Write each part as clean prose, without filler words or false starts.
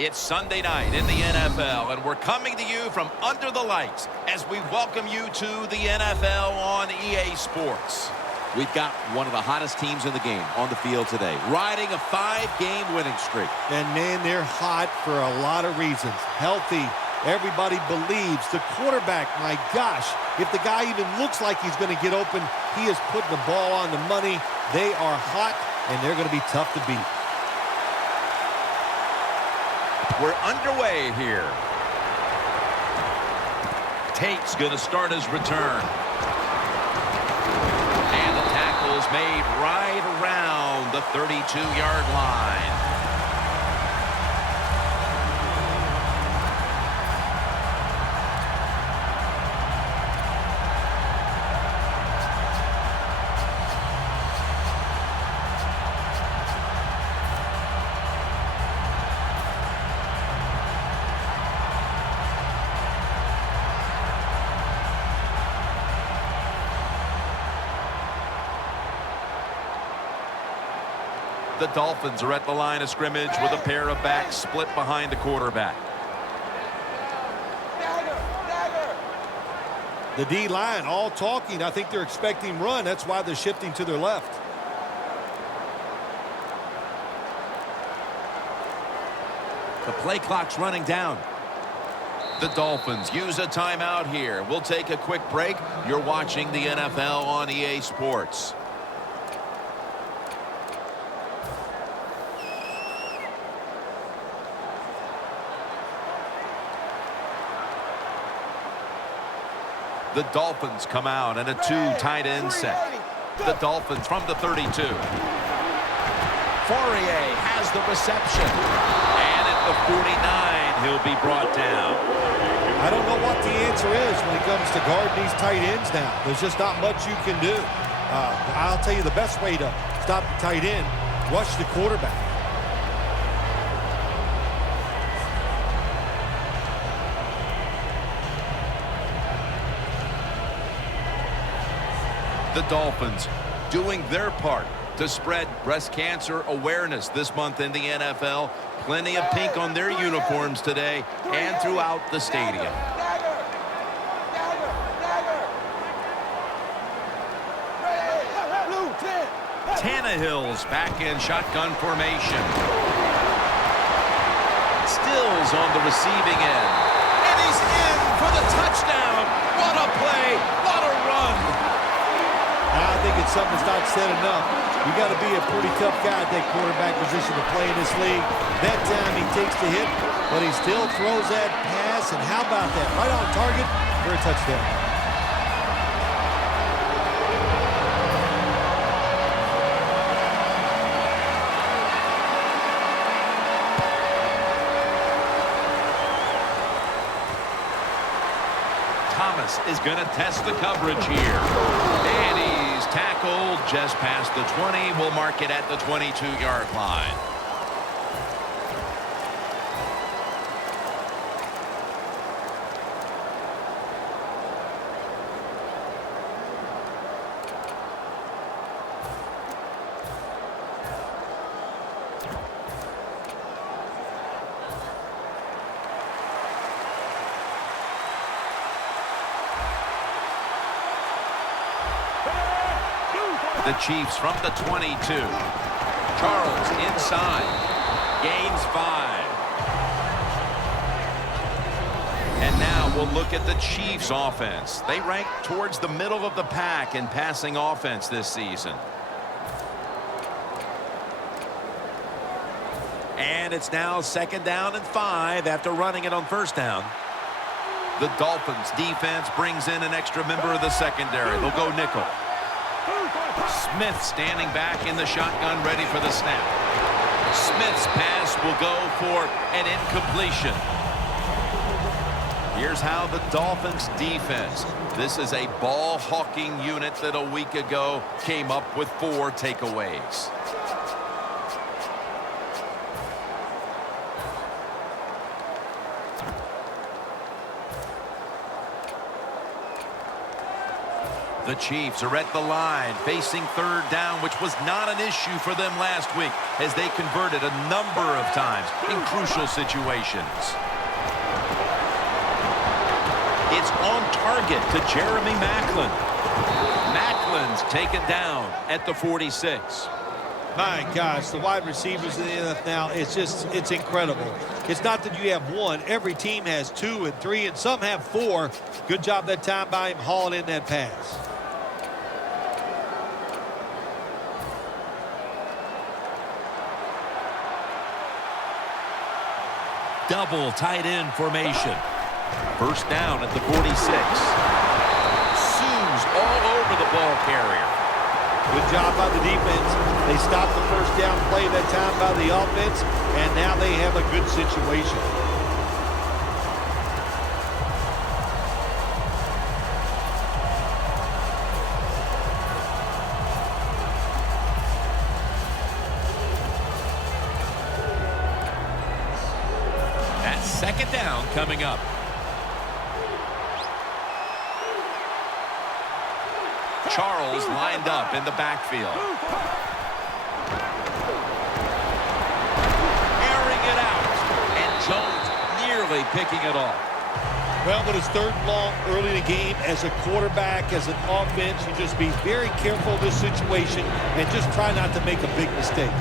It's Sunday night in the NFL, and we're coming to you from under the lights as we welcome you to the NFL on EA Sports. We've got one of the hottest teams in the game on the field today, riding a 5-game winning streak. And, man, they're hot for a lot of reasons. Healthy. Everybody believes. The quarterback, my gosh, if the guy even looks like he's going to get open, he is putting the ball on the money. They are hot, and they're going to be tough to beat. We're underway here. Tate's going to start his return. And the tackle is made right around the 32-yard line. The Dolphins are at the line of scrimmage with a pair of backs split behind the quarterback. The D-line all talking. I think they're expecting run. That's why they're shifting to their left. The play clock's running down. The Dolphins use a timeout here. We'll take a quick break. You're watching the NFL on EA Sports. The Dolphins come out in a 2 tight end set. The Dolphins from the 32. Fourier has the reception. And at the 49, he'll be brought down. I don't know what the answer is when it comes to guarding these tight ends now. There's just not much you can do. I'll tell you the best way to stop the tight end, rush the quarterback. The Dolphins doing their part to spread breast cancer awareness this month in the NFL. Plenty of pink on their uniforms today and throughout the stadium. Tannehill's back in shotgun formation. Stills on the receiving end. And he's in for the touchdown. What a play. What a run. I think it's something that's not said enough. You got to be a pretty tough guy at that quarterback position to play in this league. That time he takes the hit, but he still throws that pass. And how about that? Right on target for a touchdown. Thomas is going to test the coverage here. And he's tackled just past the 20. We'll mark it at the 22-yard line. The Chiefs from the 22. Charles inside. Gains 5. And now we'll look at the Chiefs offense. They rank towards the middle of the pack in passing offense this season. And it's now 2nd down and 5 after running it on 1st down. The Dolphins defense brings in an extra member of the secondary. They'll go nickel. Smith standing back in the shotgun, ready for the snap. Smith's pass will go for an incompletion. Here's how the Dolphins defense. This is a ball-hawking unit that a week ago came up with 4 takeaways. The Chiefs are at the line, facing third down, which was not an issue for them last week as they converted a number of times in crucial situations. It's on target to Jeremy Maclin. Maclin's taken down at the 46. My gosh, the wide receivers in the NFL, it's incredible. It's not that you have one. Every team has 2 and 3, and some have 4. Good job that time by him hauling in that pass. Double tight end formation. First down at the 46. Sues all over the ball carrier. Good job by the defense. They stopped the first down play that time by the offense, and now they have a good situation. That's second down coming up. Charles lined up in the backfield. Airing it out. And Jones nearly picking it off. Well, when it's third and long early in the game, as a quarterback, as an offense, you just be very careful of this situation and just try not to make a big mistake.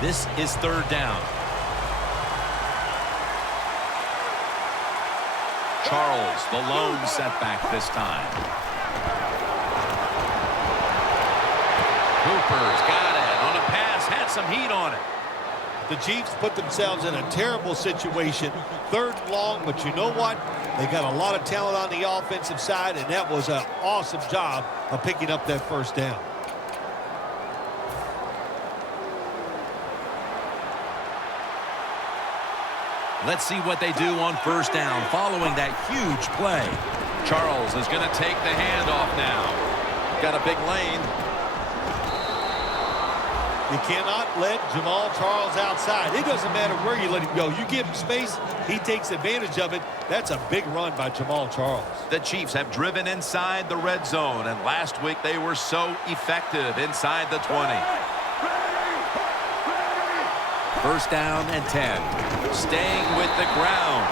This is third down. Charles, the lone setback this time. Cooper's got it on a pass, had some heat on it. The Chiefs put themselves in a terrible situation. Third and long, but you know what? They got a lot of talent on the offensive side, and that was an awesome job of picking up that first down. Let's see what they do on first down following that huge play. Charles is going to take the handoff now. Got a big lane. You cannot let Jamal Charles outside. It doesn't matter where you let him go. You give him space, he takes advantage of it. That's a big run by Jamal Charles. The Chiefs have driven inside the red zone, and last week they were so effective inside the 20. First down and 10. Staying with the ground.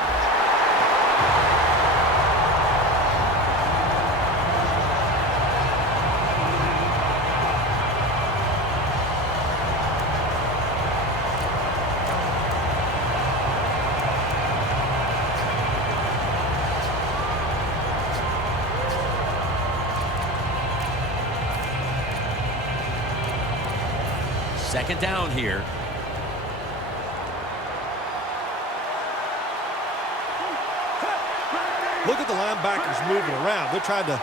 Second down here. Look at the linebackers moving around. They're trying to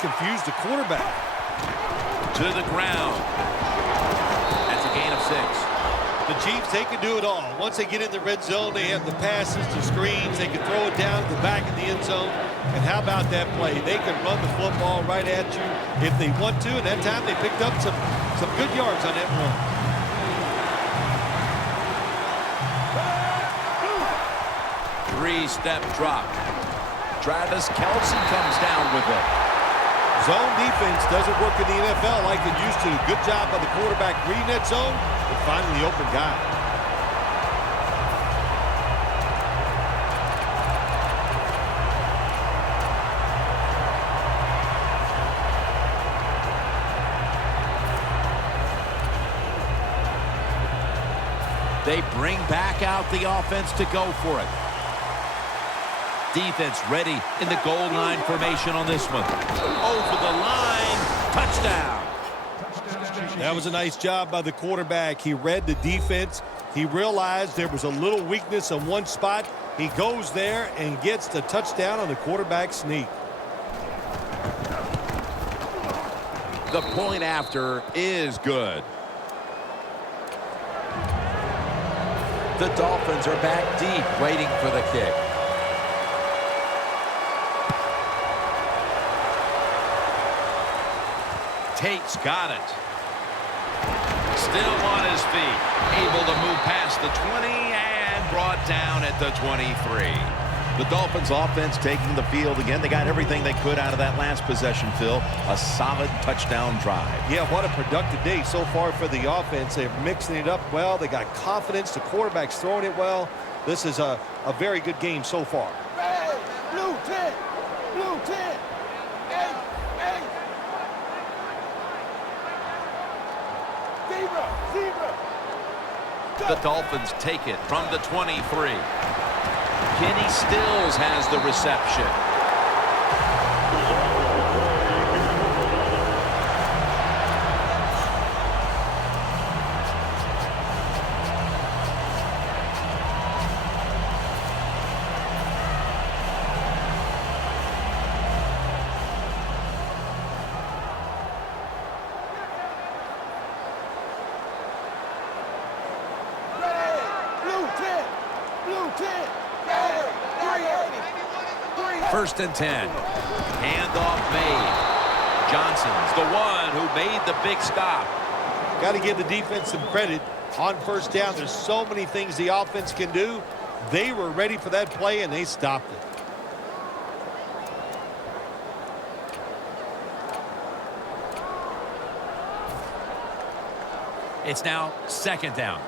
confuse the quarterback. To the ground. That's a gain of 6. The Chiefs, they can do it all. Once they get in the red zone, they have the passes, the screens. They can throw it down to the back of the end zone. And how about that play? They can run the football right at you if they want to. And that time they picked up some good yards on that run. Three-step drop. Travis Kelce comes down with it. Zone defense doesn't work in the NFL like it used to. Good job by the quarterback reading that zone and finding the open guy. They bring back out the offense to go for it. Defense ready in the goal line formation on this one. Over the line, touchdown. That was a nice job by the quarterback. He read the defense. He realized there was a little weakness on one spot. He goes there and gets the touchdown on the quarterback sneak. The point after is good. The Dolphins are back deep, waiting for the kick. Tate's got it. Still on his feet. Able to move past the 20 and brought down at the 23. The Dolphins offense taking the field again. They got everything they could out of that last possession, Phil. A solid touchdown drive. Yeah, what a productive day so far for the offense. They're mixing it up well. They got confidence. The quarterback's throwing it well. This is a very good game so far. Hey, blue 10, blue 10. Hey, hey. Zebra, zebra. The Dolphins take it from the 23. Kenny Stills has the reception. First and 10. Handoff made. Johnson's the one who made the big stop. Got to give the defense some credit on first down. There's so many things the offense can do. They were ready for that play, and they stopped it. It's now second down.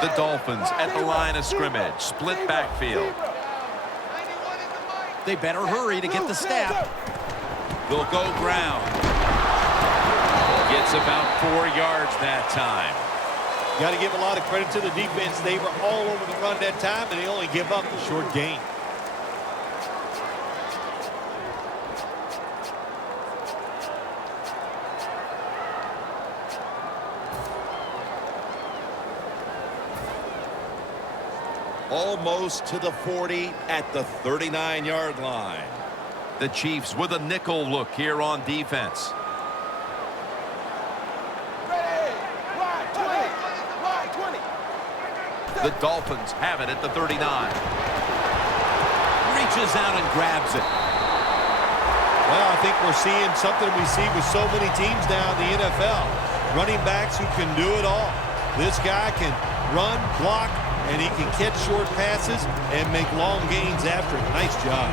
The Dolphins at the line of scrimmage. Split backfield. They better hurry to get the snap. They'll go ground. Gets about 4 yards that time. Got to give a lot of credit to the defense. They were all over the run that time, and they only give up a short gain. Almost to the 40 at the 39-yard line. The Chiefs with a nickel look here on defense. The Dolphins have it at the 39. Reaches out and grabs it. Well, I think we're seeing something we see with so many teams now in the NFL. Running backs who can do it all. This guy can run, block, and he can catch short passes and make long gains after it. Nice job.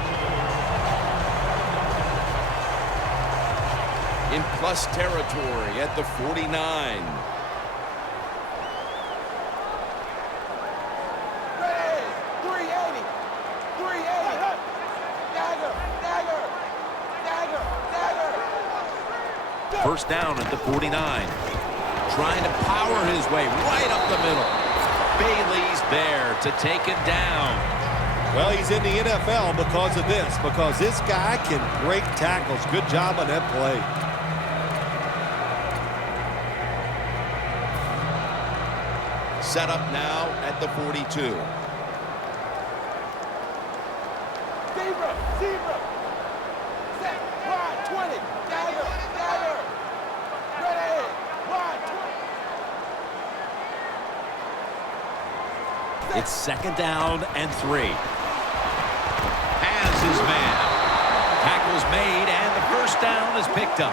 In plus territory at the 49. First down at the 49. Trying to power his way right up the middle. Bailey's there to take him down. Well, he's in the NFL because of this, because this guy can break tackles. Good job on that play. Set up now at the 42. Zebra, zebra. Set, wide, 20. Dagger, dagger. Ready, wide, 20. It's second down and 3. Has his man. Tackle's made, and the first down is picked up.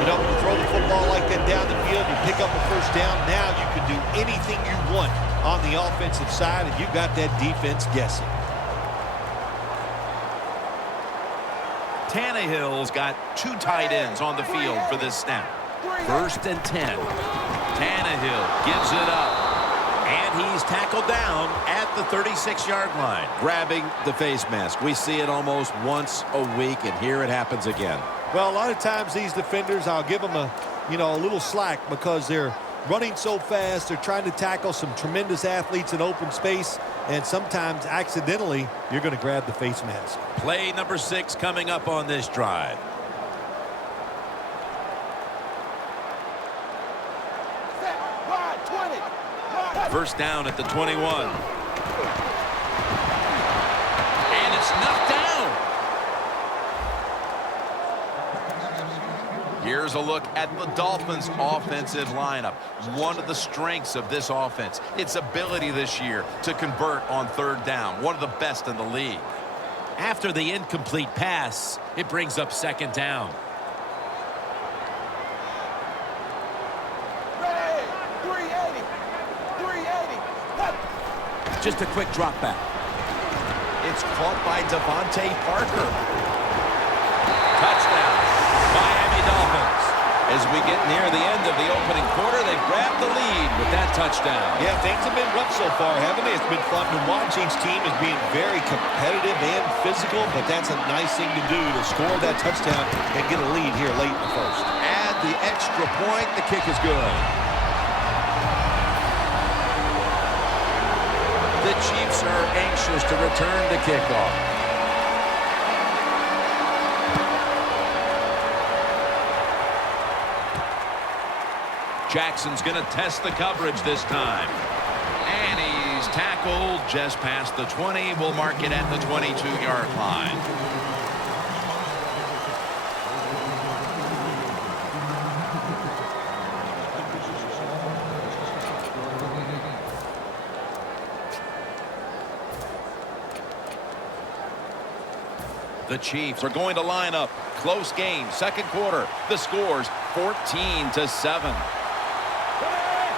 You know, when you throw the football like that down the field, you pick up a first down. Now you can do anything you want on the offensive side, and you got that defense guessing. Tannehill's got 2 tight ends on the field for this snap. First and 10. Tannehill gives it up. And he's tackled down at the 36-yard line. Grabbing the face mask. We see it almost once a week, and here it happens again. Well, a lot of times these defenders, I'll give them a little slack because they're running so fast. They're trying to tackle some tremendous athletes in open space, and sometimes accidentally you're going to grab the face mask. Play number 6 coming up on this drive. Set, wide, 20. First down at the 21. And it's knocked down. Here's a look at the Dolphins' offensive lineup. One of the strengths of this offense, its ability this year to convert on third down. One of the best in the league. After the incomplete pass, it brings up second down. Ready, 380, 380. Just a quick drop back. It's caught by Devontae Parker. Touchdown, Miami Dolphins. As we get near the end of the opening quarter, they've grabbed the lead with that touchdown. Yeah, things have been rough so far, haven't they? It's been fun to watch. Each team is being very competitive and physical, but that's a nice thing to do, to score that touchdown and get a lead here late in the first. Add the extra point. The kick is good. The Chiefs are anxious to return the kickoff. Jackson's going to test the coverage this time. And he's tackled just past the 20. We'll mark it at the 22-yard line. The Chiefs are going to line up. Close game, second quarter. The score's 14-7.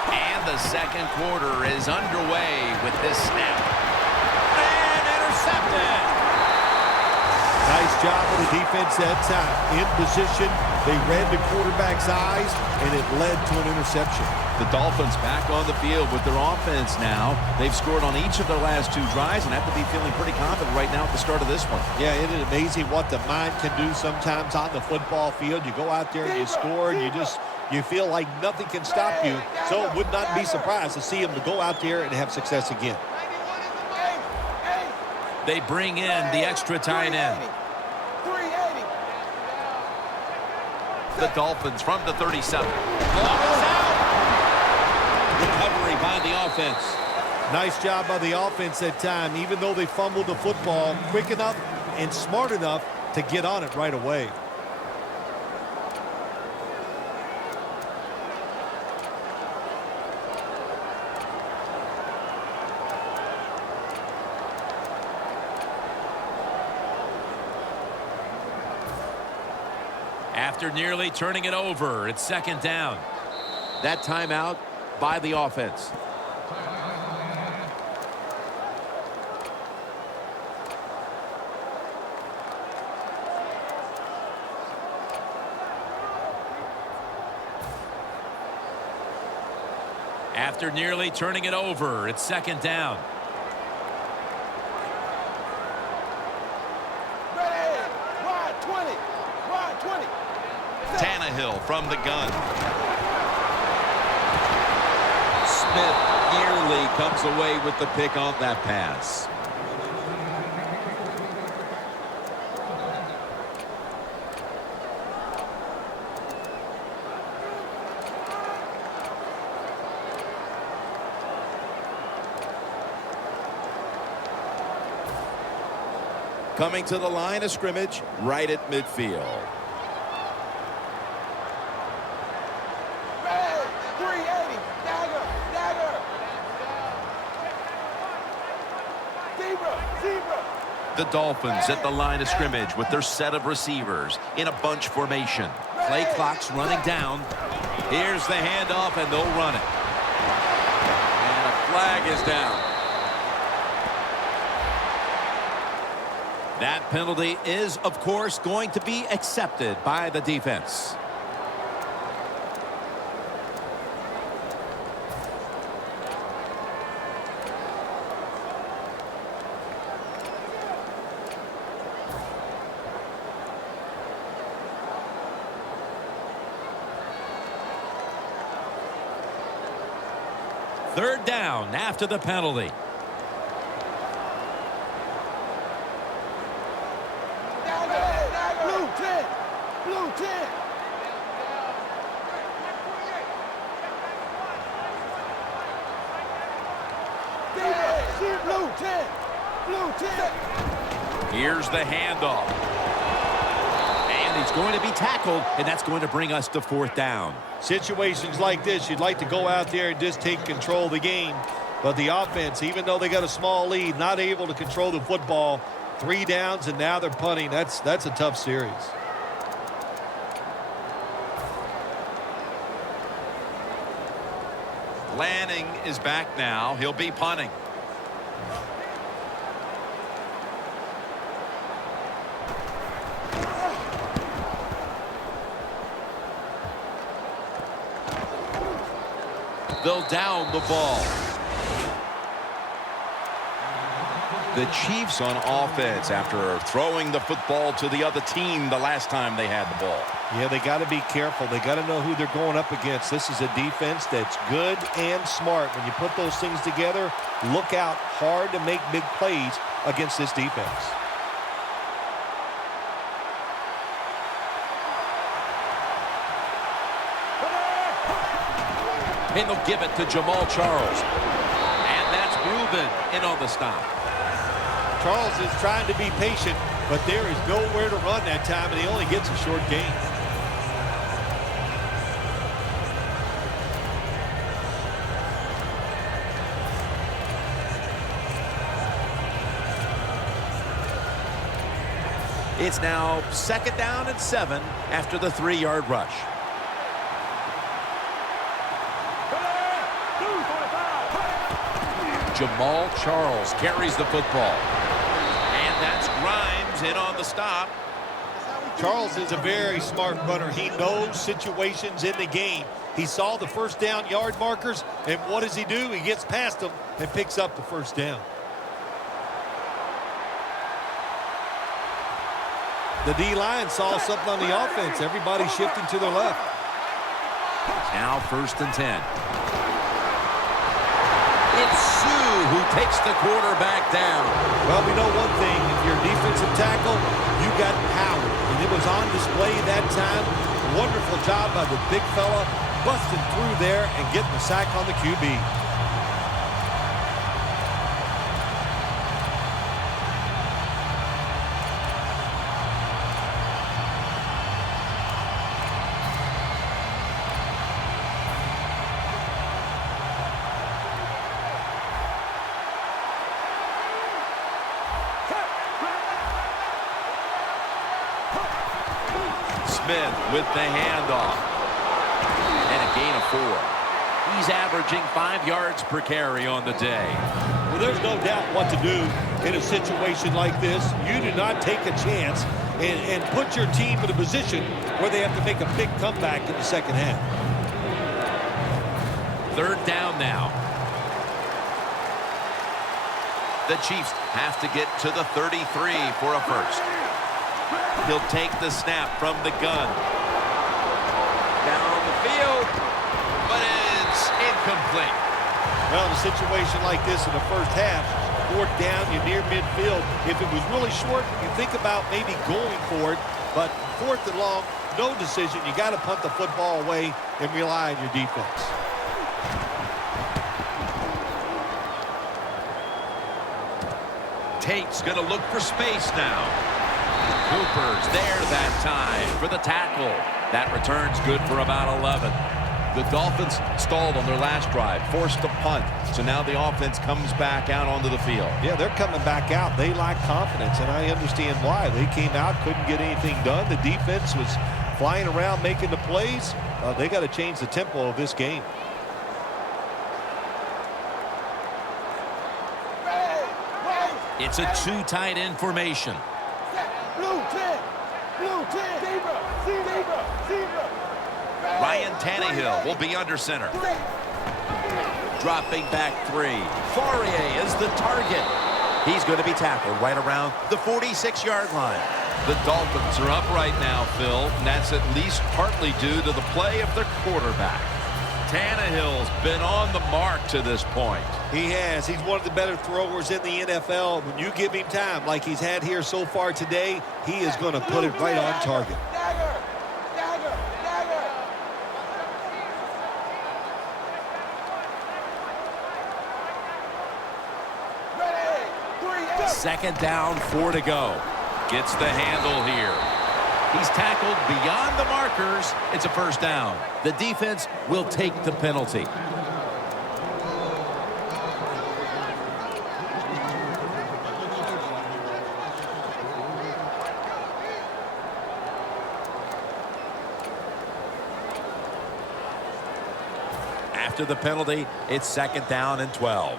And the second quarter is underway with this snap. And intercepted. Nice job of the defense that time. In position, they read the quarterback's eyes, and it led to an interception. The Dolphins back on the field with their offense now. They've scored on each of their last two drives and have to be feeling pretty confident right now at the start of this one. Yeah, it is amazing what the mind can do sometimes on the football field. You go out there and you score, and you feel like nothing can stop you. So it would not be surprised to see them to go out there and have success again. They bring in the extra tight end. 380. The Dolphins from the 37. Recovery by the offense. Nice job by the offense that time. Even though they fumbled the football, quick enough and smart enough to get on it right away. After nearly turning it over, it's second down. That timeout by the offense. After nearly turning it over, it's second down. Ready, wide 20, wide 20. Tannehill from the gun. Smith nearly comes away with the pick on that pass. Coming to the line of scrimmage, right at midfield. Ready, 380, dagger, dagger. Zebra, zebra. The Dolphins at the line of scrimmage with their set of receivers in a bunch formation. Play clock's running down. Here's the handoff, and they'll run it. And a flag is down. That penalty is, of course, going to be accepted by the defense. Third down after the penalty. Blue 10, blue 10. Blue 10, blue 10. Here's the handoff. And he's going to be tackled, and that's going to bring us to 4th down. Situations like this, you'd like to go out there and just take control of the game. But the offense, even though they got a small lead, not able to control the football. 3 downs, and now they're punting. That's a tough series. Lanning is back now. He'll be punting. They'll down the ball. The Chiefs on offense after throwing the football to the other team the last time they had the ball. Yeah, they got to be careful. They got to know who they're going up against. This is a defense that's good and smart. When you put those things together, look out hard to make big plays against this defense. And they'll give it to Jamal Charles. And that's Reuben in on the stop. Charles is trying to be patient, but there is nowhere to run that time, and he only gets a short gain. It's now 2nd down and 7 after the 3-yard rush. Jamal Charles carries the football. And that's Grimes in on the stop. Charles is a very smart runner. He knows situations in the game. He saw the 1st down yard markers, and what does he do? He gets past them and picks up the 1st down. The D-line saw something on the offense. Everybody shifting to their left. Now 1st and 10. It's Sue who takes the quarterback down. Well, we know one thing. If you're a defensive tackle, you got power. And it was on display that time. Wonderful job by the big fella, busting through there and getting the sack on the QB. Smith with the handoff. And a gain of 4. He's averaging 5 yards per carry on the day. Well, there's no doubt what to do in a situation like this. You do not take a chance and put your team in a position where they have to make a big comeback in the 2nd half. 3rd down now. The Chiefs have to get to the 33 for a first. He'll take the snap from the gun. Down the field, but it's incomplete. Well, in a situation like this in the 1st half, 4th down, you're near midfield. If it was really short, you think about maybe going for it, but 4th and long, no decision. You got to punt the football away and rely on your defense. Tate's going to look for space now. Cooper's there that time for the tackle. That return's good for about 11. The Dolphins stalled on their last drive, forced to punt. So now the offense comes back out onto the field. Yeah, they're coming back out. They lack confidence, and I understand why. They came out, couldn't get anything done. The defense was flying around making the plays. They got to change the tempo of this game. It's a 2 tight end formation. Blue 10. Blue 10. Zebra. Ryan Tannehill will be under center. Dropping back 3. Fourier is the target. He's going to be tackled right around the 46-yard line. The Dolphins are up right now, Phil, and that's at least partly due to the play of their quarterback. Tannehill's been on the mark to this point. He has. He's one of the better throwers in the NFL. When you give him time like he's had here so far today, he is going to put it right on target. Dagger. 2nd down, 4 to go. Gets the handle here. He's tackled beyond the markers. It's a first down. The defense will take the penalty. After the penalty, it's 2nd down and 12.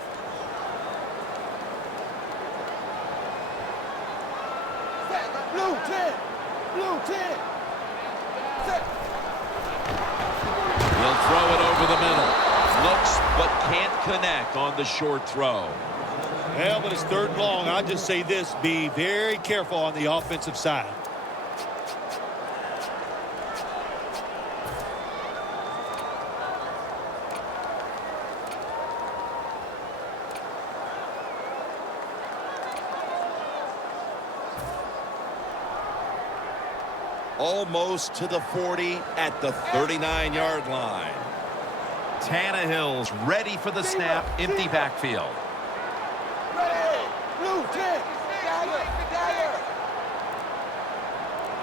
Blue 10. Blue 10. Set. He'll throw it over the middle. Looks but can't connect on the short throw. Well, but it's 3rd and long. I'll just say this, be very careful on the offensive side. Almost to the 40 at the 39-yard line. Tannehill's ready for the snap. Empty backfield. Ready. Blue 10. Dagger. Dagger.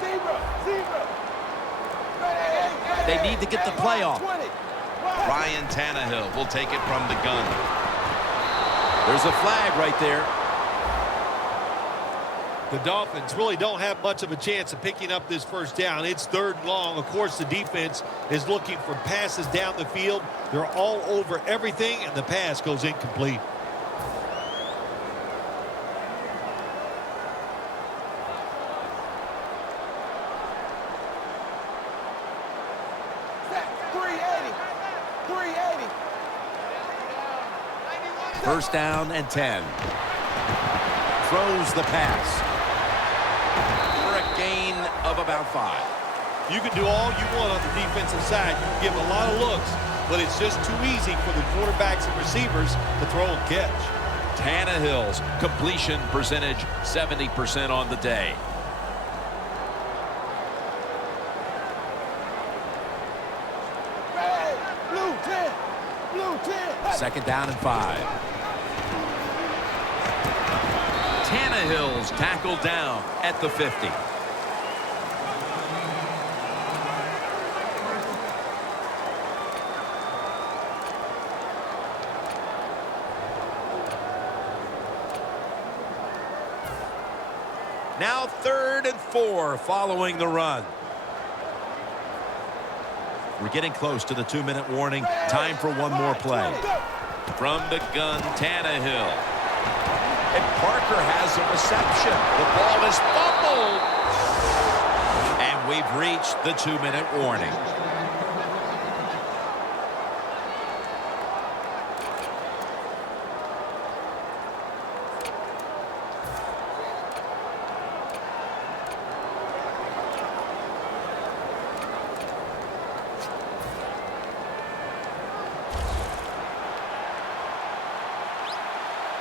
Zebra. Ready. They need to get the play off. 20. Ryan Tannehill will take it from the gun. There's a flag right there. The Dolphins really don't have much of a chance of picking up this first down. It's 3rd and long. Of course, the defense is looking for passes down the field. They're all over everything, and the pass goes incomplete. Set. 380. 380. 1st down and 10. Throws the pass. Gain of about 5. You can do all you want on the defensive side. You can give a lot of looks, but it's just too easy for the quarterbacks and receivers to throw and catch. Tannehill's completion percentage 70% on the day. Ready. Blue 10. Blue 10. 2nd down and 5. Tannehill's tackled down at the 50. Now 3rd and 4 following the run. We're getting close to the 2-minute warning. Time for one more play. From the gun, Tannehill. And Parker has a reception. The ball is fumbled. And we've reached the 2-minute warning.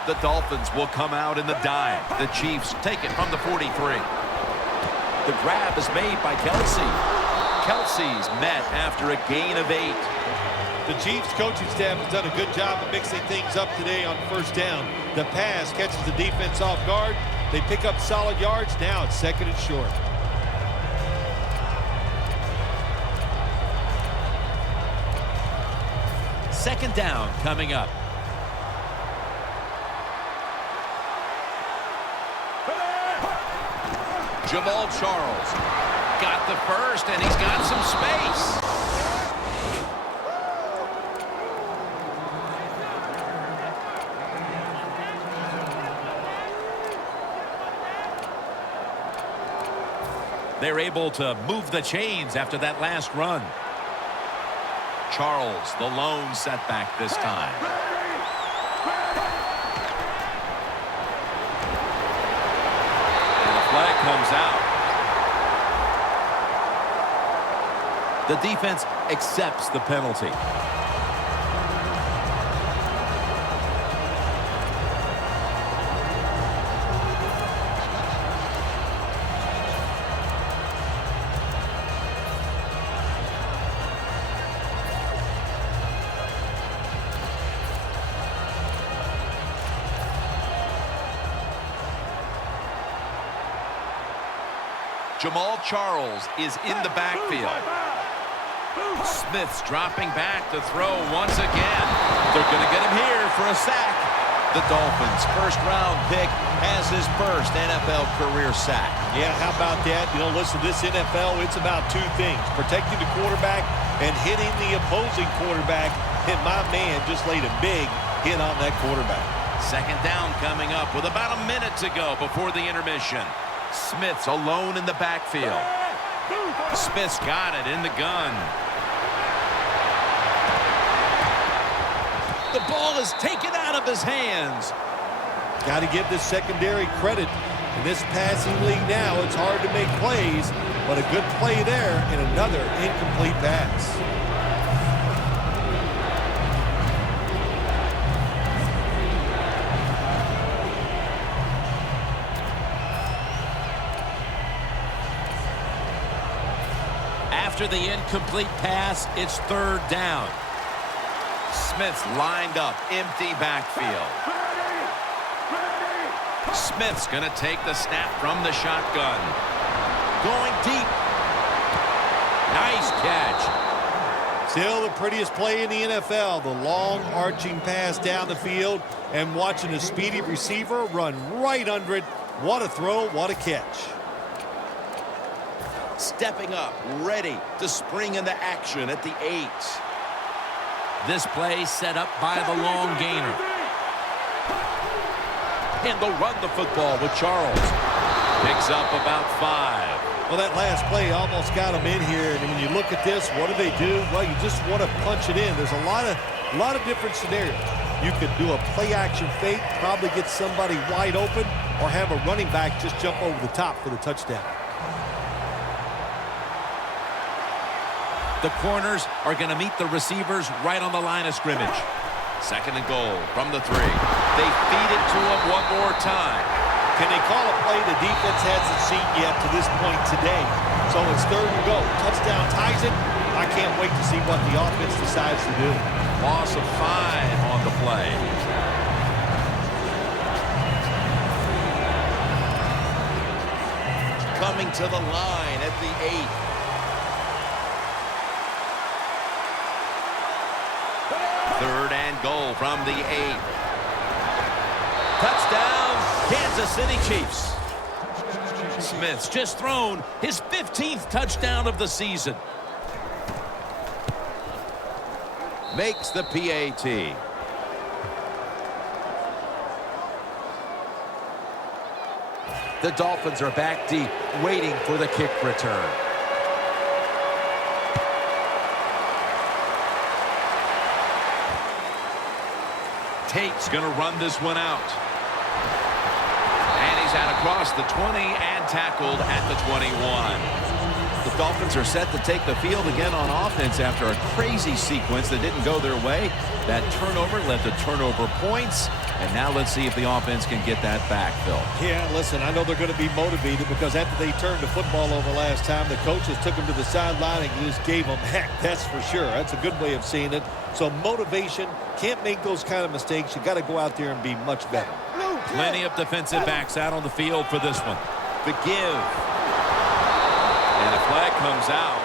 The Dolphins will come out in the dime. The Chiefs take it from the 43. The grab is made by Kelsey. Kelsey's met after a gain of 8. The Chiefs coaching staff has done a good job of mixing things up today on 1st down. The pass catches the defense off guard. They pick up solid yards. Now it's 2nd and short. Second down coming up. Jamal Charles got the first, and he's got some space. They're able to move the chains after that last run. Charles, the lone setback this time. And the flag comes out. The defense accepts the penalty. Jamal Charles is in the backfield. Smith's dropping back to throw once again. They're going to get him here for a sack. The Dolphins' first-round pick has his first NFL career sack. Yeah, how about that? You know, listen, this NFL, it's about two things. Protecting the quarterback and hitting the opposing quarterback. And my man just laid a big hit on that quarterback. Second down coming up with about a minute to go before the intermission. Smith's alone in the backfield. Smith's got it in the gun. The ball is taken out of his hands. Got to give this secondary credit. In this passing league now, it's hard to make plays, but a good play there and another incomplete pass. After the incomplete pass, it's third down. Smith's lined up, empty backfield. Smith's going to take the snap from the shotgun. Going deep. Nice catch. Still the prettiest play in the NFL, the long arching pass down the field and watching a speedy receiver run right under it. What a throw, what a catch. Stepping up, ready to spring into action at the 8. This play set up by the long gainer. And they'll run the football with Charles. Picks up about 5. Well, that last play almost got them in here. And when you look at this, what do? Well, you just want to punch it in. There's a lot of different scenarios. You could do a play-action fake, probably get somebody wide open, or have a running back just jump over the top for the touchdown. The corners are going to meet the receivers right on the line of scrimmage. Second and goal from the 3. They feed it to him one more time. Can they call a play the defense hasn't seen yet to this point today? So it's third and go. Touchdown ties it. I can't wait to see what the offense decides to do. Loss of 5 on the play. Coming to the line at the 8. Third and goal from the 8. Touchdown, Kansas City Chiefs. Smith's just thrown his 15th touchdown of the season. Makes the PAT. The Dolphins are back deep, waiting for the kick return. Tate's going to run this one out. And he's out across the 20 and tackled at the 21. The Dolphins are set to take the field again on offense after a crazy sequence that didn't go their way. That turnover led to turnover points. And now let's see if the offense can get that back, Phil. Yeah, listen, I know they're going to be motivated because after they turned the football over last time, the coaches took them to the sideline and just gave them heck. That's for sure. That's a good way of seeing it. So motivation, can't make those kind of mistakes. You got to go out there and be much better. Plenty of defensive backs out on the field for this one. The give. And a flag comes out.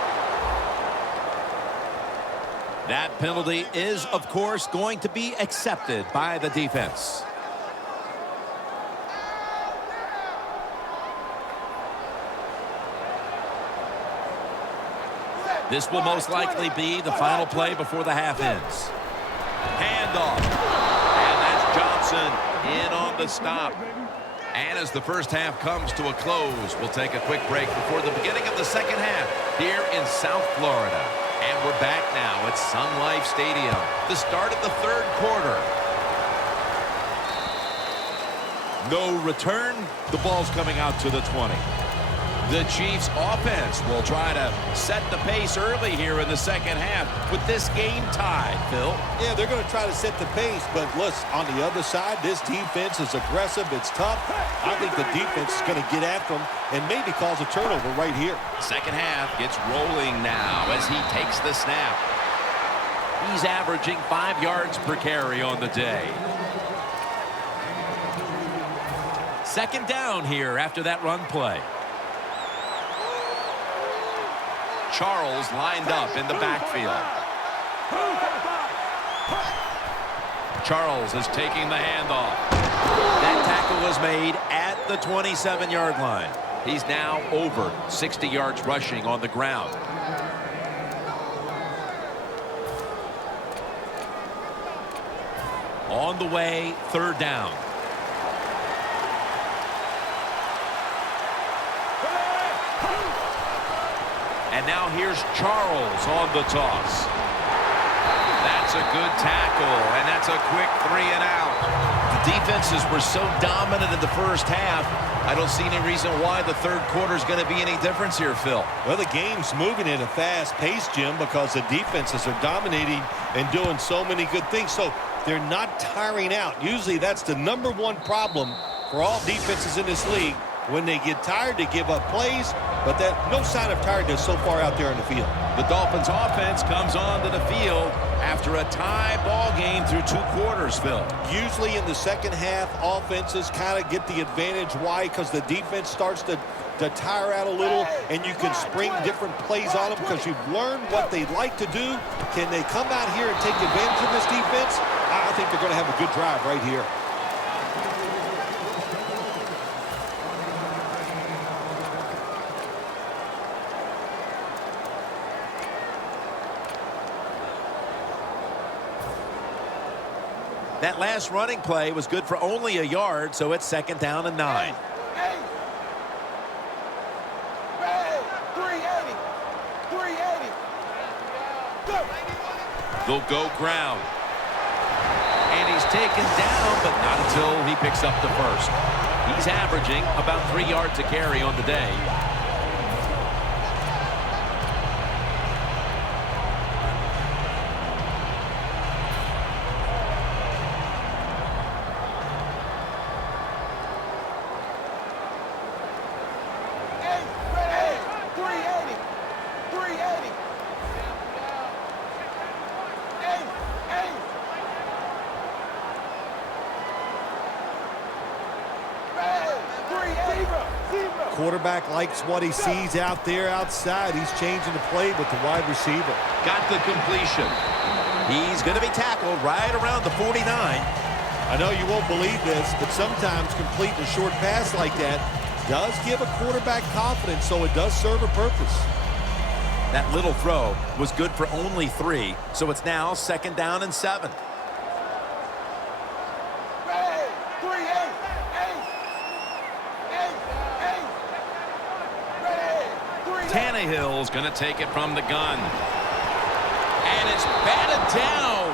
That penalty is, of course, going to be accepted by the defense. This will most likely be the final play before the half ends. Handoff. And that's Johnson in on the stop. And as the first half comes to a close, we'll take a quick break before the beginning of the second half here in South Florida. And we're back now at Sun Life Stadium, the start of the third quarter. No return. The ball's coming out to the 20. The Chiefs offense will try to set the pace early here in the second half with this game tied, Phil. Yeah, they're going to try to set the pace, but listen, on the other side, this defense is aggressive. It's tough. I think the defense is going to get after them and maybe cause a turnover right here. Second half gets rolling now as he takes the snap. He's averaging 5 yards per carry on the day. Second down here after that run play. Charles lined up in the backfield. Charles is taking the handoff. That tackle was made at the 27-yard line. He's now over 60 yards rushing on the ground. On the way, third down. And now here's Charles on the toss. That's a good tackle, and that's a quick 3 and out. The defenses were so dominant in the first half. I don't see any reason why the third quarter is going to be any difference here, Phil. Well, the game's moving at a fast pace, Jim, because the defenses are dominating and doing so many good things. So they're not tiring out. Usually that's the #1 problem for all defenses in this league. When they get tired, they give up plays, but no sign of tiredness so far out there on the field. The Dolphins offense comes onto the field after a tie ball game through 2 quarters, Phil. Usually in the second half, offenses kind of get the advantage. Why? Because the defense starts to tire out a little, and you can spring different plays on them because you've learned what they like to do. Can they come out here and take advantage of this defense? I think they're going to have a good drive right here. That last running play was good for only a yard, so it's 2nd down and 9. 380. 380. Go. They'll go ground. And he's taken down, but not until he picks up the first. He's averaging about 3 yards a carry on the day. Quarterback likes what he sees out there outside. He's changing the play with the wide receiver. Got the completion. He's going to be tackled right around the 49. I know you won't believe this, but sometimes completing a short pass like that does give a quarterback confidence, so it does serve a purpose. That little throw was good for only 3, so it's now 2nd down and 7. Tannehill's going to take it from the gun. And it's batted down.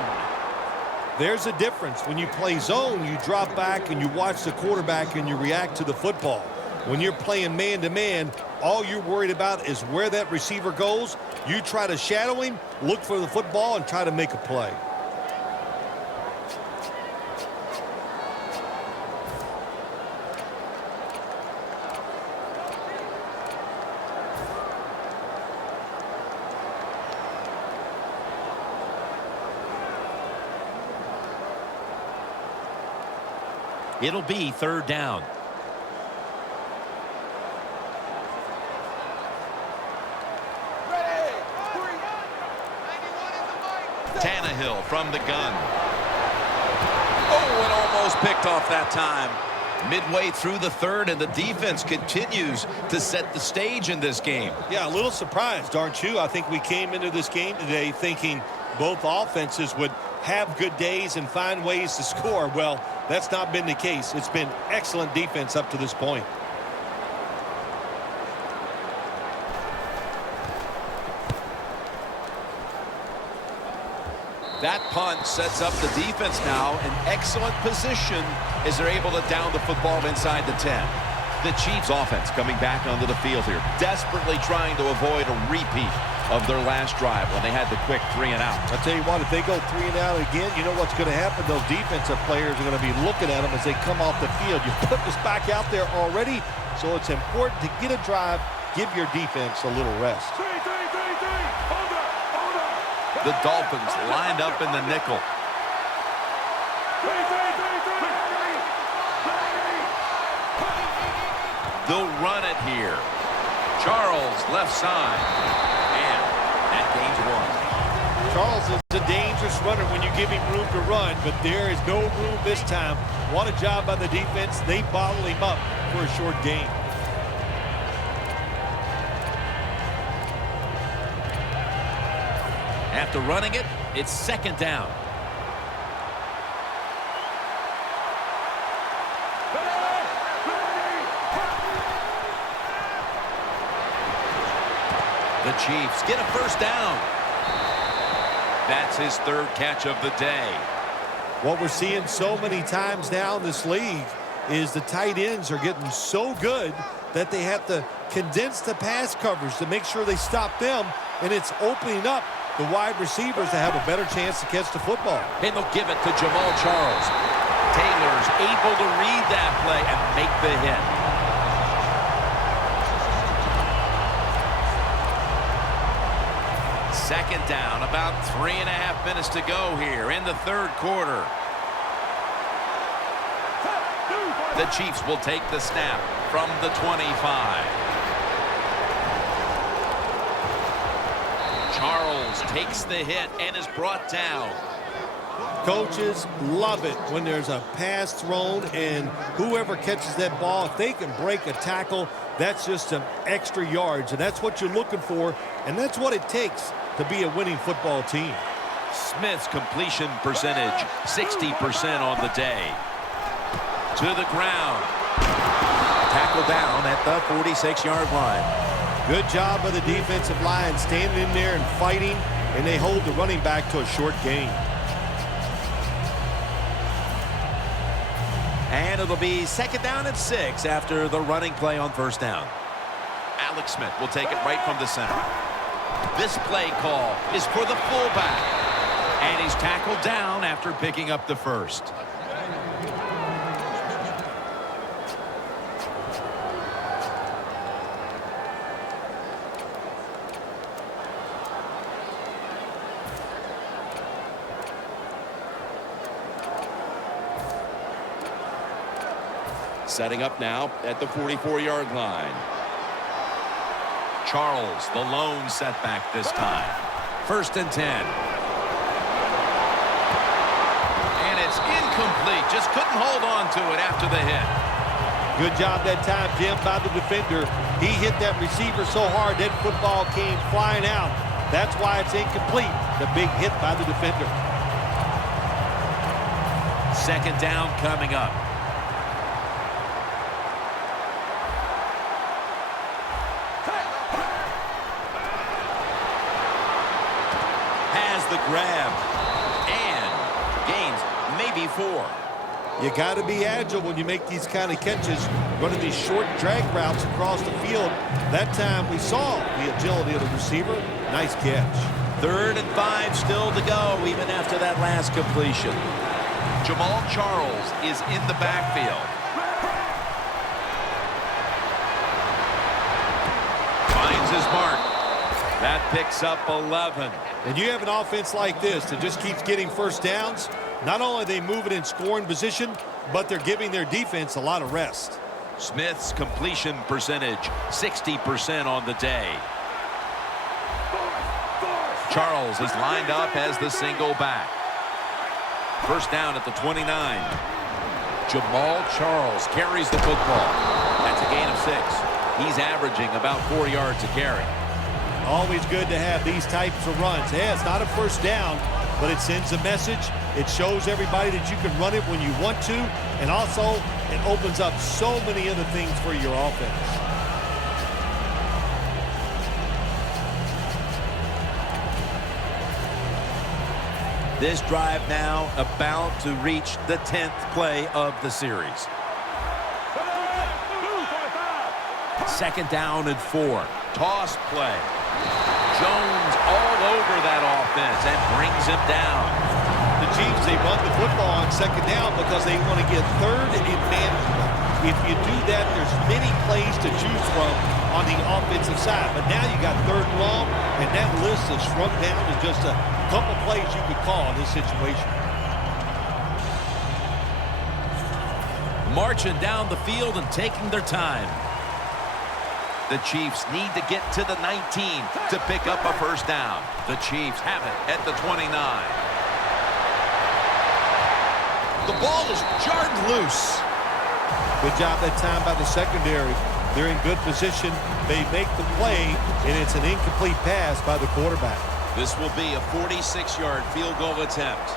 There's a difference. When you play zone, you drop back and you watch the quarterback and you react to the football. When you're playing man-to-man, all you're worried about is where that receiver goes. You try to shadow him, look for the football, and try to make a play. It'll be 3rd down. Tannehill from the gun. Oh, and almost picked off that time. Midway through the third, and the defense continues to set the stage in this game. Yeah, a little surprised, aren't you? I think we came into this game today thinking both offenses would have good days and find ways to score. Well, that's not been the case. It's been excellent defense up to this point. That punt sets up the defense now in excellent position as they're able to down the football inside the 10. The Chiefs offense coming back onto the field here, desperately trying to avoid a repeat of their last drive when they had the quick 3 and out. I'll tell you what, if they go 3 and out again, you know what's going to happen? Those defensive players are going to be looking at them as they come off the field. You put this back out there already, so it's important to get a drive, give your defense a little rest. The Dolphins lined up in the nickel. They'll run it here. Charles left side. And That gains 1. Charles is a dangerous runner when you give him room to run, but there is no room this time. What a job by the defense. They bottle him up for a short gain. After running it, it's second down. The Chiefs get a first down. That's his third catch of the day. What we're seeing so many times now in this league is the tight ends are getting so good that they have to condense the pass coverage to make sure they stop them, and it's opening up the wide receivers to have a better chance to catch the football. And they'll give it to Jamal Charles. Taylor's able to read that play and make the hit. Second down, about 3.5 minutes to go here in the third quarter. The Chiefs will take the snap from the 25. Charles takes the hit and is brought down. Coaches love it when there's a pass thrown, and whoever catches that ball, if they can break a tackle, that's just some extra yards, and that's what you're looking for, and that's what it takes to be a winning football team. Smith's completion percentage, 60% on the day. To the ground. Tackle down at the 46-yard line. Good job by the defensive line standing in there and fighting, and they hold the running back to a short gain. And it'll be second down and 6 after the running play on first down. Alex Smith will take it right from the center. This play call is for the fullback. And he's tackled down after picking up the first. Setting up now at the 44-yard line. Charles, the lone setback this time. First and 10. And it's incomplete. Just couldn't hold on to it after the hit. Good job that time, Jim, by the defender. He hit that receiver so hard that football came flying out. That's why it's incomplete. The big hit by the defender. Second down coming up. The grab and gains maybe 4. You got to be agile when you make these kind of catches, running these short drag routes across the field. That time we saw the agility of the receiver. Nice catch. Third and 5 still to go even after that last completion. Jamal Charles is in the backfield. Finds his mark. That picks up 11. And you have an offense like this that just keeps getting first downs. Not only are they moving in scoring position, but they're giving their defense a lot of rest. Smith's completion percentage, 60% on the day. Charles is lined up as the single back. First down at the 29. Jamal Charles carries the football. That's a gain of 6. He's averaging about 4 yards a carry. Always good to have these types of runs. Yeah, it's not a first down, but it sends a message. It shows everybody that you can run it when you want to, and also it opens up so many other things for your offense. This drive now about to reach the 10th play of the series. Second down and 4. Toss play. Jones all over that offense and brings him down. The Chiefs, they run the football on second down because they want to get third and manageable. If you do that, there's many plays to choose from on the offensive side. But now you got third and long, and that list is shrunk down to just a couple plays you could call in this situation. Marching down the field and taking their time. The Chiefs need to get to the 19 to pick up a first down. The Chiefs have it at the 29. The ball is jarred loose. Good job that time by the secondary. They're in good position. They make the play, and it's an incomplete pass by the quarterback. This will be a 46-yard field goal attempt.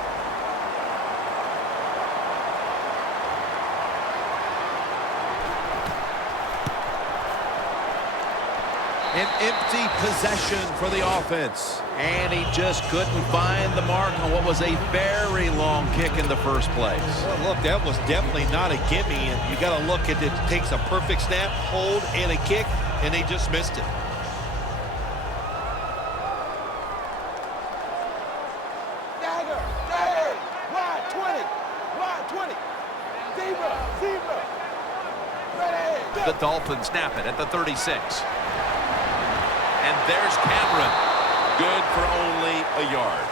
An empty possession for the offense. And he just couldn't find the mark on what was a very long kick in the first place. Well, look, that was definitely not a gimme, and you got to look at it. It takes a perfect snap, hold, and a kick, and they just missed it. Dagger, dagger, wide 20, wide 20. Zebra, zebra. Ready, The Dolphins snap it at the 36. And there's Cameron. Good for only a yard.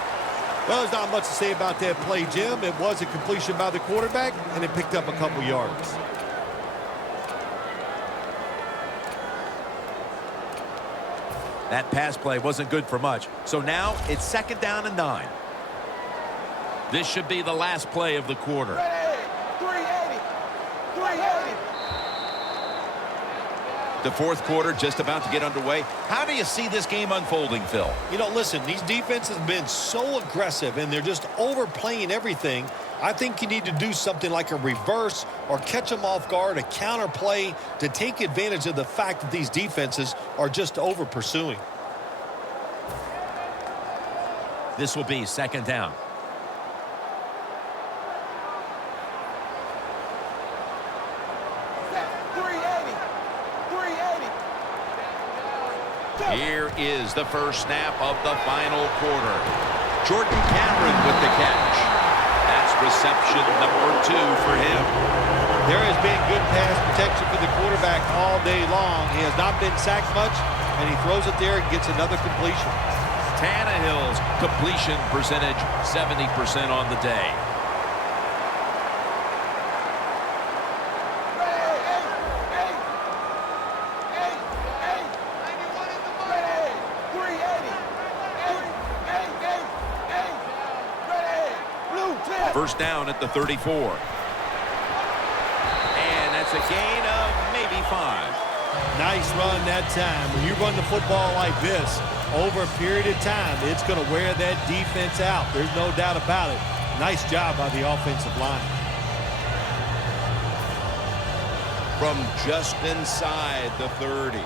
Well, there's not much to say about that play, Jim. It was a completion by the quarterback, and it picked up a couple yards. That pass play wasn't good for much. So now it's 2nd down and 9. This should be the last play of the quarter. ready, 380, 380. The fourth quarter just about to get underway. How do you see this game unfolding, Phil? You know, listen, these defenses have been so aggressive, and they're just overplaying everything. I think you need to do something like a reverse or catch them off guard, a counter play to take advantage of the fact that these defenses are just over-pursuing. This will be 2nd down. Here is the first snap of the final quarter. Jordan Cameron with the catch. That's reception number 2 for him. There has been good pass protection for the quarterback all day long. He has not been sacked much, and he throws it there and gets another completion. Tannehill's completion percentage 70% on the day. First down at the 34. And that's a gain of maybe 5. Nice run that time. When you run the football like this, over a period of time, it's going to wear that defense out. There's no doubt about it. Nice job by the offensive line. From just inside the 30.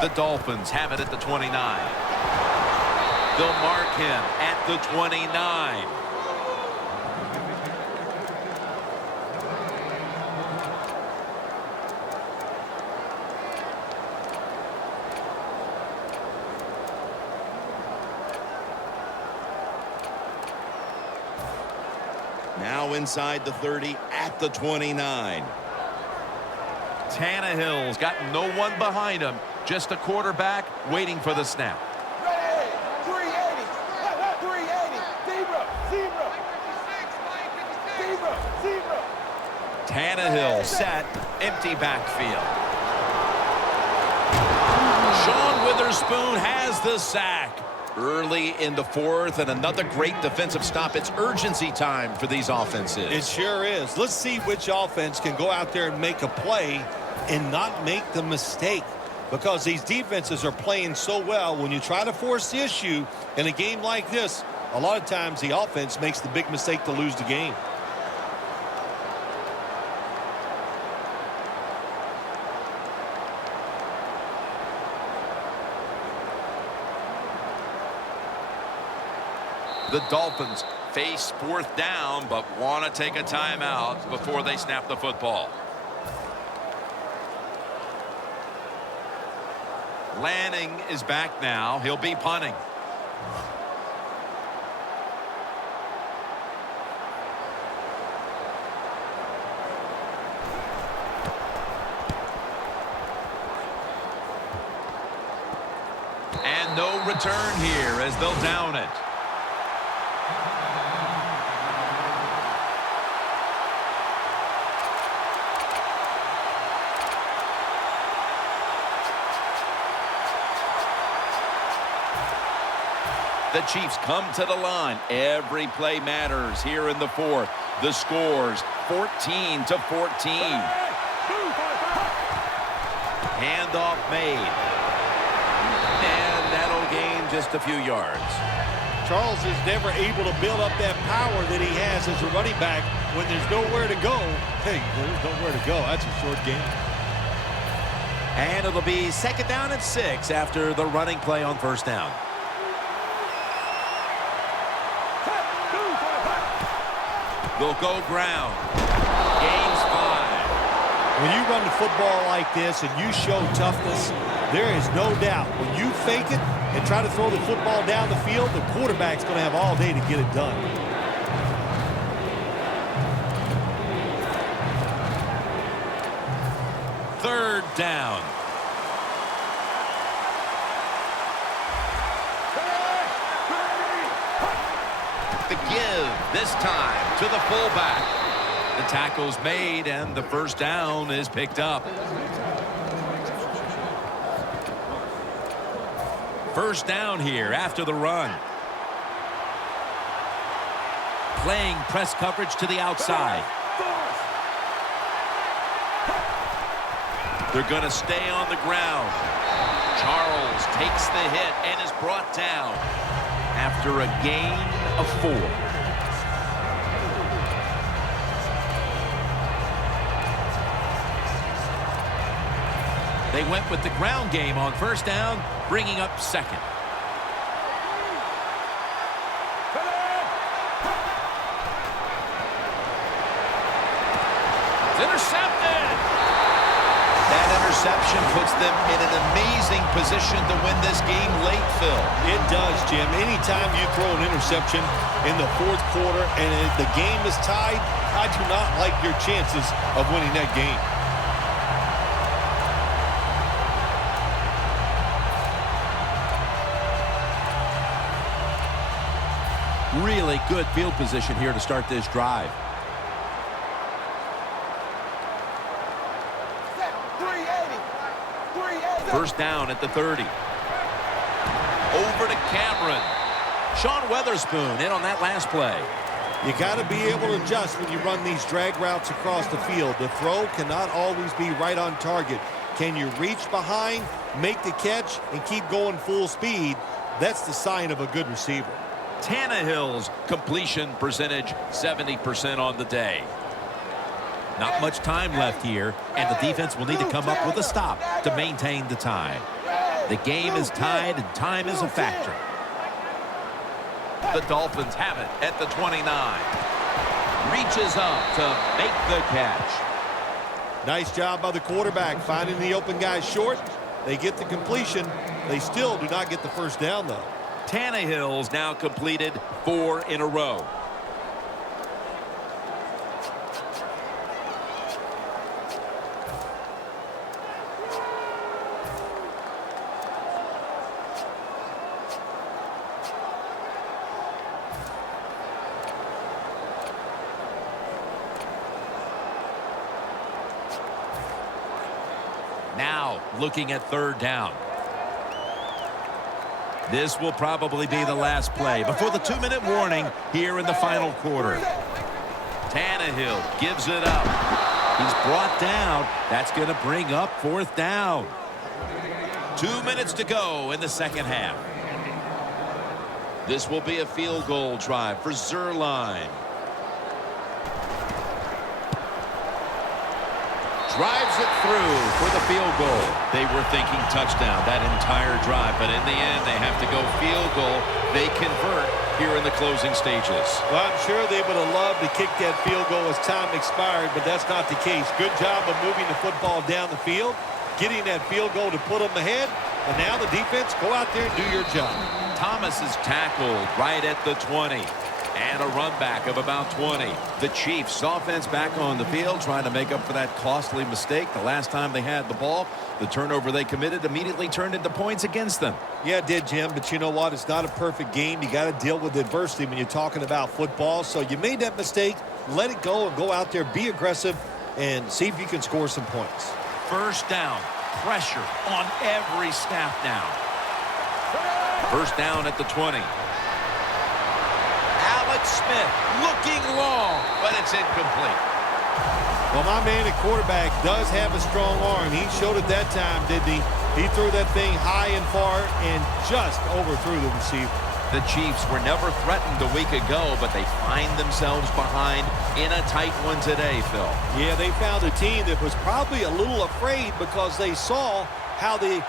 The Dolphins have it at the 29. They'll mark him at the 29. Now inside the 30 at the 29. Tannehill's got no one behind him. Just a quarterback waiting for the snap. Ready, 380, 380, zebra, zebra, zebra, zebra. Tannehill set, empty backfield. Sean Witherspoon has the sack. Early in the fourth, and another great defensive stop. It's urgency time for these offenses. It sure is. Let's see which offense can go out there and make a play and not make the mistake. Because these defenses are playing so well, when you try to force the issue in a game like this, a lot of times the offense makes the big mistake to lose the game. The Dolphins face 4th down, but want to take a timeout before they snap the football. Lanning is back now. He'll be punting. And no return here as they'll down it. The Chiefs come to the line. Every play matters here in the fourth. The score's 14-14. Handoff made. And that'll gain just a few yards. Charles is never able to build up that power that he has as a running back when there's nowhere to go. Hey, there's nowhere to go. That's a short game. And it'll be 2nd down and 6 after the running play on 1st down. They'll go ground. Gains 5. When you run the football like this and you show toughness, there is no doubt when you fake it and try to throw the football down the field, the quarterback's going to have all day to get it done. Third down. The give this time to the fullback. The tackle's made and the 1st down is picked up. 1st down here after the run. Playing press coverage to the outside. They're going to stay on the ground. Charles takes the hit and is brought down after a gain of 4. They went with the ground game on 1st down, bringing up 2nd. It's intercepted. That interception puts them in an amazing position to win this game late, Phil. It does, Jim. Anytime you throw an interception in the 4th quarter and the game is tied, I do not like your chances of winning that game. Really good field position here to start this drive. Set 380. 1st down at the 30. Over to Cameron. Sean Weatherspoon in on that last play. You got to be able to adjust when you run these drag routes across the field. The throw cannot always be right on target. Can you reach behind, make the catch, and keep going full speed? That's the sign of a good receiver. Tannehill's completion percentage 70% on the day. Not much time left here, and the defense will need to come up with a stop to maintain the tie. The game is tied, and time is a factor. The Dolphins have it at the 29. Reaches up to make the catch. Nice job by the quarterback finding the open guy short. They get the completion. They still do not get the 1st down, though. Tannehill's now completed 4 in a row. Now looking at 3rd down. This will probably be the last play before the 2-minute warning here in the final quarter. Tannehill gives it up. He's brought down. That's going to bring up 4th down. 2 minutes to go in the 2nd half. This will be a field goal drive for Zerline. Drives it through for the field goal. They were thinking touchdown that entire drive, but in the end, they have to go field goal. They convert here in the closing stages. Well, I'm sure they would have loved to kick that field goal as time expired, but that's not the case. Good job of moving the football down the field, getting that field goal to put them ahead, and now the defense, go out there and do your job. Thomas is tackled right at the 20. And a run back of about 20. The Chiefs offense back on the field trying to make up for that costly mistake. The last time they had the ball, the turnover they committed immediately turned into points against them. Yeah, it did, Jim, but you know what? It's not a perfect game. You got to deal with adversity when you're talking about football. So you made that mistake, let it go, and go out there, be aggressive, and see if you can score some points. First down. Pressure on every snap now. First down at the 20. Smith looking long, but it's incomplete. Well, my man at quarterback does have a strong arm. He showed it that time, didn't he? He threw that thing high and far and just overthrew the receiver. The Chiefs were never threatened a week ago, but they find themselves behind in a tight one today, Phil. Yeah, they found a team that was probably a little afraid because they saw how they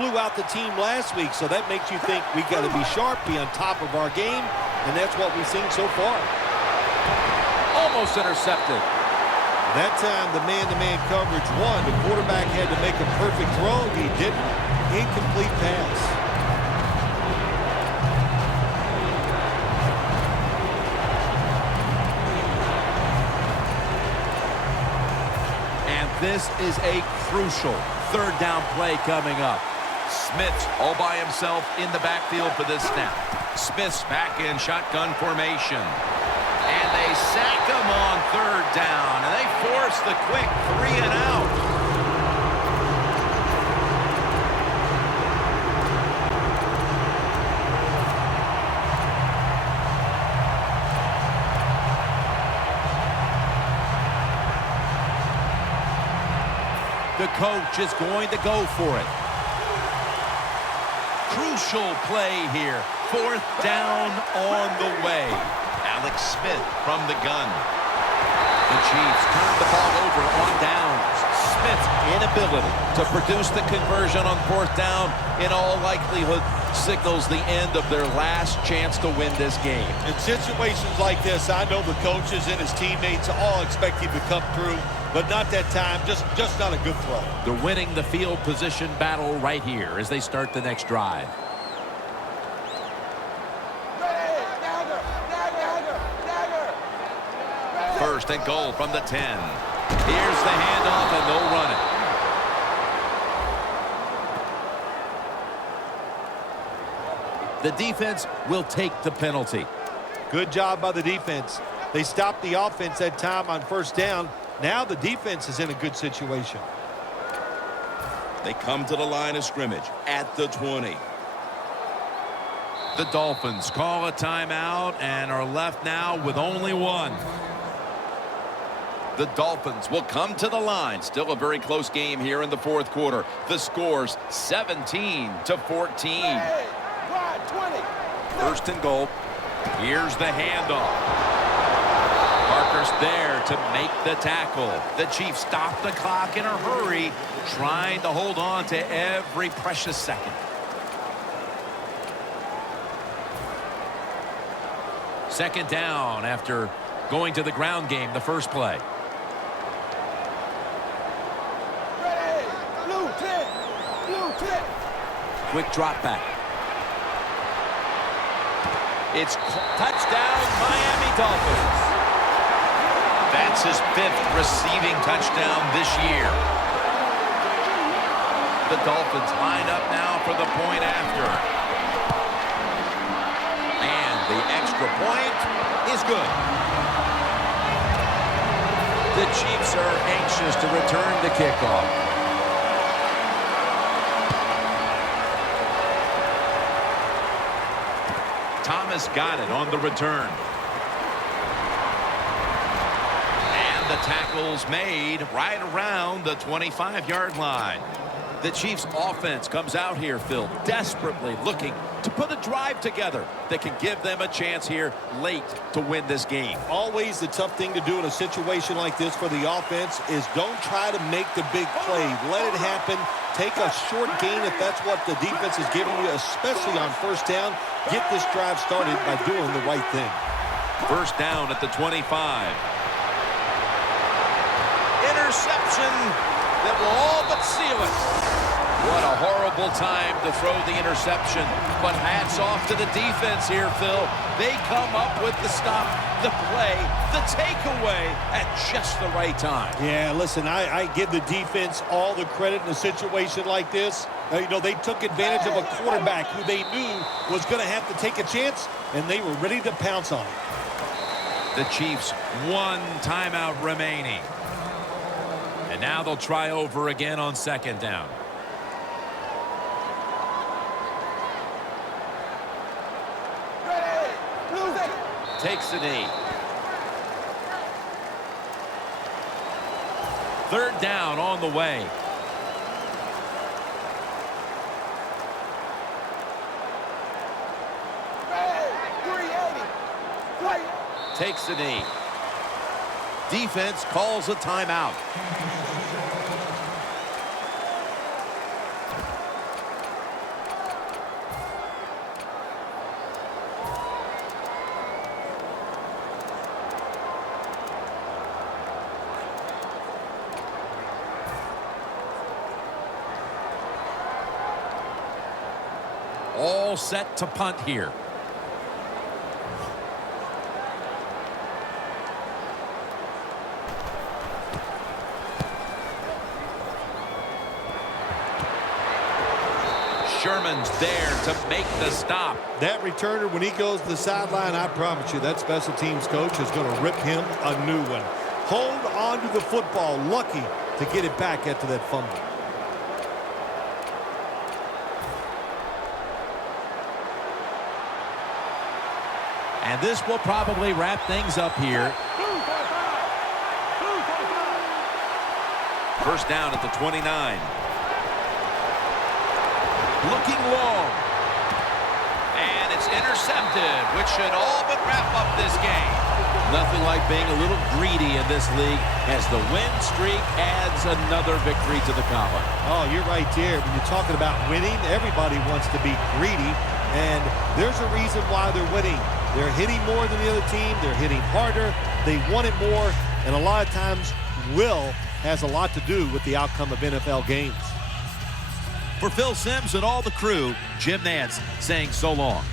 blew out the team last week. So that makes you think we got to be sharp, be on top of our game, and that's what we've seen so far. Almost intercepted. That time, the man-to-man coverage won. The quarterback had to make a perfect throw. He didn't. Incomplete pass. And this is a crucial third down play coming up. Smith all by himself in the backfield for this snap. Smith's back in shotgun formation. And they sack him on third down. And they force the quick 3 and out. The coach is going to go for it. Crucial play here. Fourth down on the way. Alex Smith from the gun. The Chiefs turn the ball over on downs. Smith's inability to produce the conversion on fourth down in all likelihood signals the end of their last chance to win this game. In situations like this, I know the coaches and his teammates all expect him to come through, but not that time. Just not a good throw. They're winning the field position battle right here as they start the next drive. First and goal from the 10. Here's the handoff, and they'll run it. The defense will take the penalty. Good job by the defense. They stopped the offense that time on first down. Now the defense is in a good situation. They come to the line of scrimmage at the 20. The Dolphins call a timeout and are left now with only one. The Dolphins will come to the line. Still a very close game here in the fourth quarter. The score's 17-14. First and goal. Here's the handoff. Parker's there to make the tackle. The Chiefs stop the clock in a hurry, trying to hold on to every precious second. Second down after going to the ground game the first play. Quick drop back. It's touchdown, Miami Dolphins. That's his 5th receiving touchdown this year. The Dolphins line up now for the point after. And the extra point is good. The Chiefs are anxious to return the kickoff. Thomas got it on the return. And the tackle's made right around the 25-yard line. The Chiefs offense comes out here, Phil, desperately looking to put a drive together that can give them a chance here late to win this game. Always the tough thing to do in a situation like this for the offense is don't try to make the big play. Let it happen. Take a short gain if that's what the defense is giving you, especially on first down. Get this drive started by doing the right thing. First down at the 25. Interception that will all but seal it. What a horrible time to throw the interception. But hats off to the defense here, Phil. They come up with the stop, the play, the takeaway at just the right time. Yeah, listen, I give the defense all the credit in a situation like this. You know, they took advantage of a quarterback who they knew was going to have to take a chance, and they were ready to pounce on him. The Chiefs, one timeout remaining. And now they'll try over again on second down. Takes the knee. Third down on the way. Takes the knee. Defense calls a timeout. All set to punt here. Sherman's there to make the stop. That returner, when he goes to the sideline, I promise you, that special teams coach is going to rip him a new one. Hold on to the football, lucky to get it back after that fumble. And this will probably wrap things up here. First down at the 29. Looking long. And it's intercepted, which should all but wrap up this game. Nothing like being a little greedy in this league as the win streak adds another victory to the column. Oh, you're right there. When you're talking about winning, everybody wants to be greedy, and there's a reason why they're winning. They're hitting more than the other team. They're hitting harder. They want it more, and a lot of times will has a lot to do with the outcome of NFL games. For Phil Simms and all the crew, Jim Nantz saying so long.